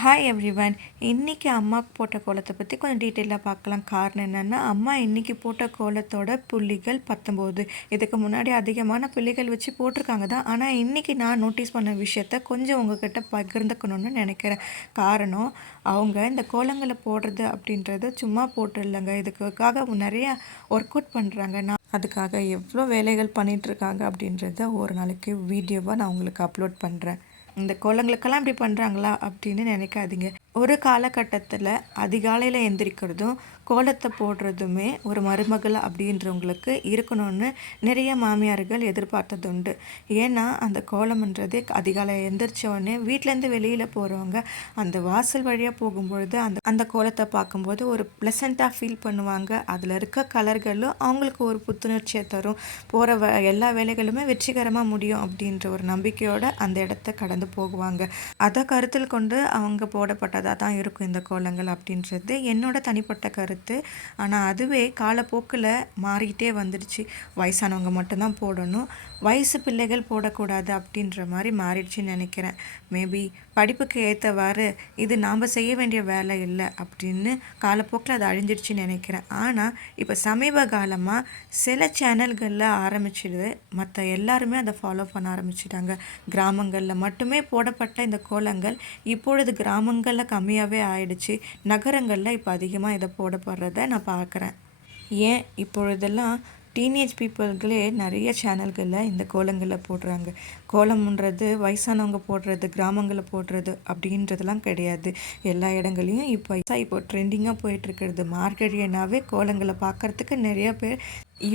Hi everyone. இன்றைக்கி அம்மாவுக்கு போட்ட கோலத்தை பற்றி கொஞ்சம் டீட்டெயிலாக பார்க்கலாம். காரணம் என்னென்னா, அம்மா இன்றைக்கி போட்ட கோலத்தோட புள்ளிகள் 19. இதுக்கு முன்னாடி அதிகமான புள்ளிகள் வச்சு போட்டிருக்காங்க தான். ஆனால் இன்றைக்கி நான் நோட்டீஸ் பண்ண விஷயத்த கொஞ்சம் உங்ககிட்ட பகிர்ந்துக்கணும்னு நினைக்கிறேன். காரணம், அவங்க இந்த கோலங்களை போடுறது அப்படின்றது சும்மா போட்டுடலங்க. இதுக்காக நிறையா ஒர்க் அவுட் பண்ணுறாங்க. நான் அதுக்காக எவ்வளோ வேலைகள் பண்ணிகிட்ருக்காங்க அப்படின்றத ஒரு நாளைக்கு வீடியோவாக நான் உங்களுக்கு அப்லோட் பண்ணுறேன். இந்த கோலங்களுக்கெல்லாம் இப்படி பண்ணுறாங்களா அப்படின்னு நினைக்காதீங்க. ஒரு காலகட்டத்தில் அதிகாலையில் எந்திரிக்கிறதும் கோலத்தை போடுறதுமே ஒரு மருமகள் அப்படின்றவங்களுக்கு இருக்கணும்னு நிறைய மாமியார்கள் எதிர்பார்த்தது உண்டு. ஏன்னா அந்த கோலம்ன்றதே அதிகாலை எந்திரிச்சோடனே வீட்டிலேருந்து வெளியில் போகிறவங்க அந்த வாசல் வழியாக போகும்பொழுது அந்த அந்த கோலத்தை பார்க்கும்போது ஒரு ப்ளசண்ட்டாக ஃபீல் பண்ணுவாங்க. அதில் இருக்க கலர்களும் அவங்களுக்கு ஒரு புத்துணர்ச்சியை தரும். போகிற எல்லா வேலைகளுமே வெற்றிகரமாக முடியும் அப்படின்ற ஒரு நம்பிக்கையோடு அந்த இடத்த கடந்து போகுவாங்க. அதை கருத்தில் கொண்டு அவங்க போடப்பட்டதாக தான் இருக்கும் இந்த கோலங்கள் அப்படின்றது என்னோட தனிப்பட்ட கருத்து. ஆனால் அதுவே காலப்போக்கில் மாறிக்கிட்டே வந்துடுச்சு. வயசானவங்க மட்டும்தான் போடணும், வயசு பிள்ளைகள் போடக்கூடாது அப்படின்ற மாதிரி மாறிடுச்சுன்னு நினைக்கிறேன். மேபி படிப்புக்கு ஏற்றவாறு இது நாம் செய்ய வேண்டிய வேலை இல்லை அப்படின்னு காலப்போக்கில் அது அழிஞ்சிடுச்சுன்னு நினைக்கிறேன். ஆனால் இப்போ சமீப காலமாக சில சேனல்களில் ஆரம்பிச்சிடுது, மற்ற எல்லாருமே அதை ஃபாலோ பண்ண ஆரம்பிச்சிட்டாங்க. கிராமங்களில் மட்டுமே போடப்பட்ட இந்த கோலங்கள் இப்பொழுது கிராமங்களில் கம்மியாகவே ஆயிடுச்சு. நகரங்களில் இப்போ அதிகமாக இதை போடப்படுறத நான் பார்க்குறேன். ஏன் இப்பொழுதெல்லாம் டீனேஜ் பீப்புள்களே நிறைய சேனல்களில் இந்த கோலங்களை போடுறாங்க. கோலம்ன்றது வயசானவங்க போடுறது, கிராமங்களில் போடுறது அப்படின்றதெல்லாம் கிடையாது. எல்லா இடங்களையும் இப்போ ட்ரெண்டிங்காக போயிட்டுருக்கிறது. மார்கழினாவே கோலங்களை பார்க்குறதுக்கு நிறைய பேர்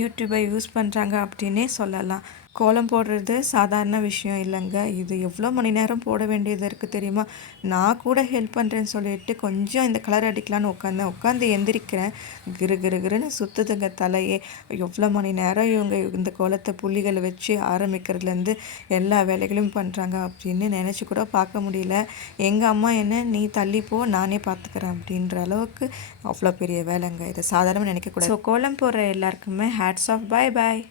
யூடியூப்பை யூஸ் பண்ணுறாங்க அப்படின்னே சொல்லலாம். கோலம் போடுறது சாதாரண விஷயம் இல்லைங்க. இது எவ்வளோ மணி நேரம் போட வேண்டியது இருக்குது தெரியுமா? நான் கூட ஹெல்ப் பண்ணுறேன்னு சொல்லிட்டு கொஞ்சம் இந்த கலர் அடிக்கலான்னு உட்காந்து எந்திரிக்கிறேன். கிருன்னு சுற்றுதுங்க தலையே. எவ்வளோ மணி நேரம் இவங்க இந்த கோலத்தை புள்ளிகளை வச்சு ஆரம்பிக்கிறதுலேருந்து எல்லா வேலைகளையும் பண்ணுறாங்க அப்படின்னு நினச்சி கூட பார்க்க முடியல. எங்கள் அம்மா என்ன, நீ தள்ளிப்போ நானே பார்த்துக்கிறேன் அப்படின்ற அளவுக்கு அவ்வளோ பெரிய வேலைங்க. இதை சாதாரணமாக நினைக்கக்கூடாது. ஸோ கோலம் போடுற எல்லாருக்குமே ஹேட்ஸ் ஆஃப். Bye bye.